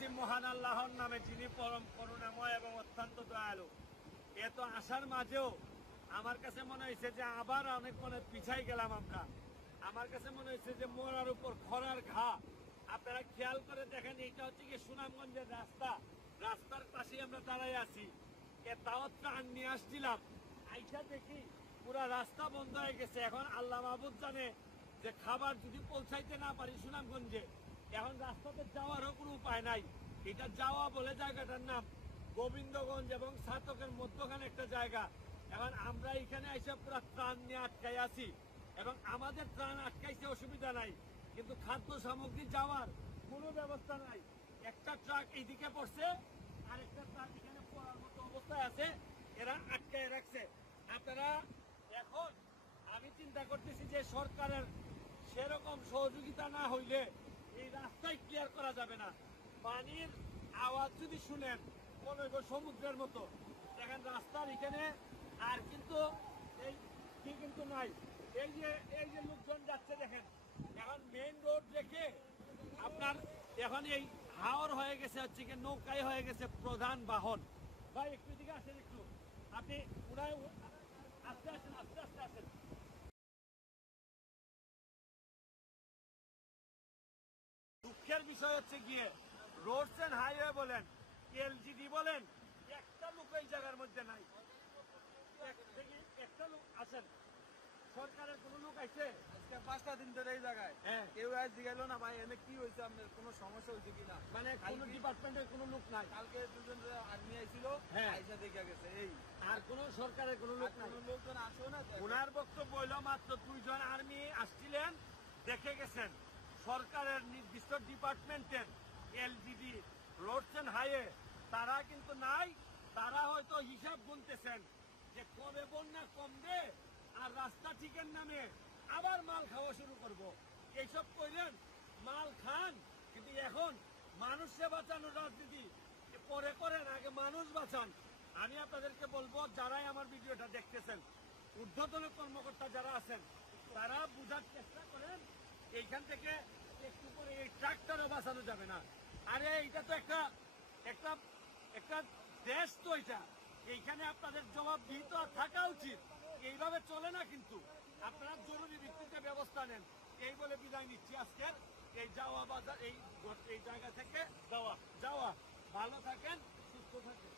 করতেছি মহান আল্লাহর নামে, যিনি পরম করুণাময় এবং অত্যন্ত দয়ালু। এত আশার মাঝেও আমার কাছে মনে হয়েছে যে আবার অনেক পিছাই গেলাম আমরা। আমার কাছে মনে হয়েছে যে মরার উপর খরার ঘা। আপনারা খেয়াল করে দেখেন, এইটা হচ্ছে কি সুনামগঞ্জের রাস্তা, রাস্তার পাশেই আমরা দাঁড়াই আছি। তাও ত্রাণ নিয়ে আসছিলাম, আইসা দেখি পুরা রাস্তা বন্ধ হয়ে গেছে। এখন আল্লাহ মাহবুব জানে যে খাবার যদি পৌঁছাইতে না পারি সুনামগঞ্জে, এখন রাস্তাতে যাওয়ারও কোনো উপায় নাই। এটা যাওয়া বলে জায়গাটার নাম গোবিন্দগঞ্জ এবং সাতকের মধ্যখানে একটা জায়গা। এখন আমরা এখানে এসে পুরা ত্রাণ নিয়ে আটকাই আছি এবং আমাদের ত্রাণ আটকাইছে, অসুবিধা নাই, কিন্তু খাদ্য সামগ্রী যাওয়ার কোনো ব্যবস্থা নাই। একটা ট্রাক এইদিকে পড়ছে, আরেকটা ট্রাক এখানে পড়ার মতো অবস্থায় আছে, এরা আটকায় রাখছে। আপনারা এখন আমি চিন্তা করতেছি যে সরকারের সেরকম সহযোগিতা না হইলে এই রাস্তায় ক্লিয়ার করা যাবে না। পানির আওয়াজ যদি শুনেন মনে হয় সমুদ্রের মতো। দেখেন রাস্তার এখানে আর কিন্তু এই কি কিন্তু নাই। এই যে লোকজন যাচ্ছে দেখেন, এখন মেইন রোড রেখে আপনার এখন এই হাওর হয়ে গেছে, হচ্ছে কি নৌকায় হয়ে গেছে প্রধান বাহন। ভাই একটু দিকে আসেন, একটু আপনি উড়ায় আস্তে আসেন, আস্তে আস্তে আসেন। দুঃখের বিষয় হচ্ছে গিয়ে রোডস এন্ড হাইওয়ে বলেন, এলজিডি বলেন, একটা লোক এই জায়গার মধ্যে নাই। একটা লোক আসেন, সরকারের কোন লোক আইছে? আজকে 5টা দিন ধরে এই জায়গায় কেউ আজ জিগাইলো না ভাই এনে কি হয়েছে, আপনার কোনো সমস্যা হয়েছে কিনা। মানে কোন ডিপার্টমেন্টের কোন লোক নাই। কালকে দুজন আর্মি আইছিল, আইসা দেখে গেছে। এই আর কোন সরকারের কোন লোক নাই, কোন লোকজন আসেও না। ওনার বক্তব্য হইল মাত্র 2 জন আর্মি আসছিলেন, দেখে গেছেন। সরকারের নির্দিষ্ট ডিপার্টমেন্টের এলজিডি রোডস এন্ড হাইওয়ে তারা কিন্তু নাই। তারা হয়তো হিসাব গুনতেছেন যে কবে বন্যা কমবে আর রাস্তা ঠিকের নামে আবার মাল খাওয়া শুরু করব। এইসব কইলেন, মাল খান, কিন্তু এখন মানুষকে বাঁচানোর রাজনীতি পরে করেন, আগে মানুষ বাঁচান। আমি আপনাদেরকে বলবো, যারাই আমার ভিডিওটা দেখতেছেন, ঊর্ধ্বতন কর্মকর্তা যারা আছেন, তারা বুঝার চেষ্টা করেন এইখান থেকে একটু করে এই ট্রাকটারও বাঁচানো যাবে না। আরে এইটা তো একটা একটা একটা দেশ, তো এটা এইখানে আপনাদের জবাবদিহিত থাকা উচিত। এইভাবে চলে না, কিন্তু আপনারা জরুরি ভিত্তিতে ব্যবস্থা নেন। এই বলে বিদায় নিচ্ছি আজকের এই যাওয়া বাজার, এই জায়গা থেকে যাওয়া। ভালো থাকেন, সুস্থ থাকেন।